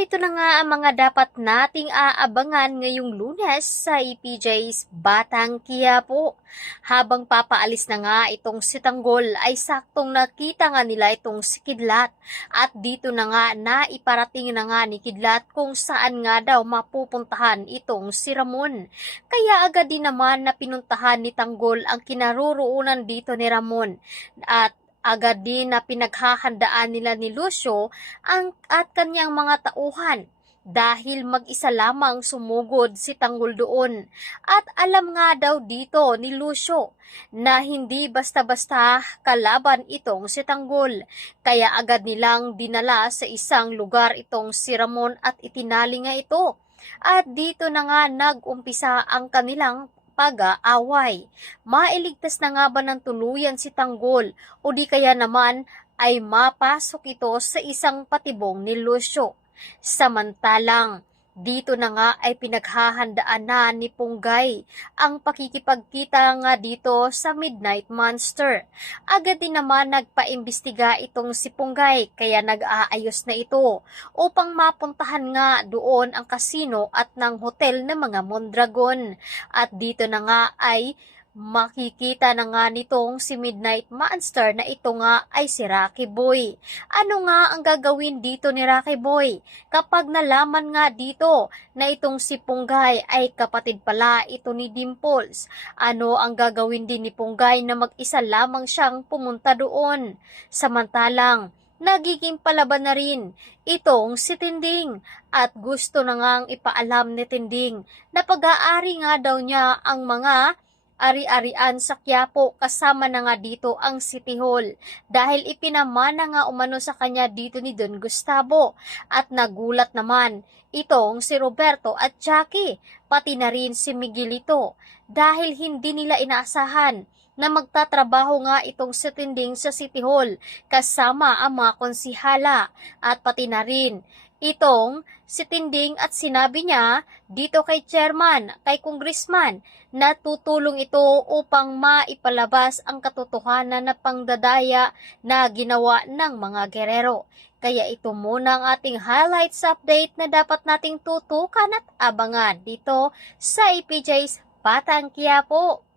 Narito na nga ang mga dapat nating aabangan ngayong Lunes sa EPJ's Batang Quiapo. Habang papaalis na nga itong si Tanggol ay saktong nakita nga nila itong si Kidlat. At dito na nga naiparating na nga ni Kidlat kung saan nga daw mapupuntahan itong si Ramon. Kaya agad din naman na pinuntahan ni Tanggol ang kinaroroonan dito ni Ramon. At agad din na pinaghahandaan nila ni Lucio at kanyang mga tauhan dahil mag-isa lamang sumugod si Tanggol doon. At alam nga daw dito ni Lucio na hindi basta-basta kalaban itong si Tanggol. Kaya agad nilang dinala sa isang lugar itong si Ramon at itinali nga ito. At dito na nga nag-umpisa ang kanilang pag-aaway. Mailigtas na nga ba ng tuluyan si Tanggol o di kaya naman ay mapasok ito sa isang patibong ni Lucio. Samantalang dito na nga ay pinaghahandaan na ni Punggay ang pakikipagkita nga dito sa Midnight Monster. Agad din naman nagpaimbestiga itong si Punggay kaya nag-aayos na ito upang mapuntahan nga doon ang kasino at ng hotel ng mga Mondragon. At dito na nga ay makikita na nga nitong si Midnight Monster na ito nga ay si Rocky Boy. Ano nga ang gagawin dito ni Rocky Boy kapag nalaman nga dito na itong si Punggay ay kapatid pala ito ni Dimples? Ano ang gagawin din ni Punggay na mag-isa lamang siyang pumunta doon? Samantalang nagiging palaban na rin itong si Tinding at gusto na ngang ipaalam ni Tinding na pag-aari nga daw niya ang mga ari-arian sa Quiapo kasama na nga dito ang City Hall dahil ipinamana nga umano sa kanya dito ni Don Gustavo at nagulat naman itong si Roberto at Jackie pati na rin si Miguelito dahil hindi nila inaasahan na magtatrabaho nga itong si Tinding sa City Hall kasama ang mga konsihala at pati na rin itong si Tinding at sinabi niya dito kay chairman, kay congressman na tutulong ito upang maipalabas ang katotohanan na pangdadaya na ginawa ng mga gerero. Kaya ito muna ang ating highlights update na dapat nating tutukan at abangan dito sa EPJ's Batang Quiapo.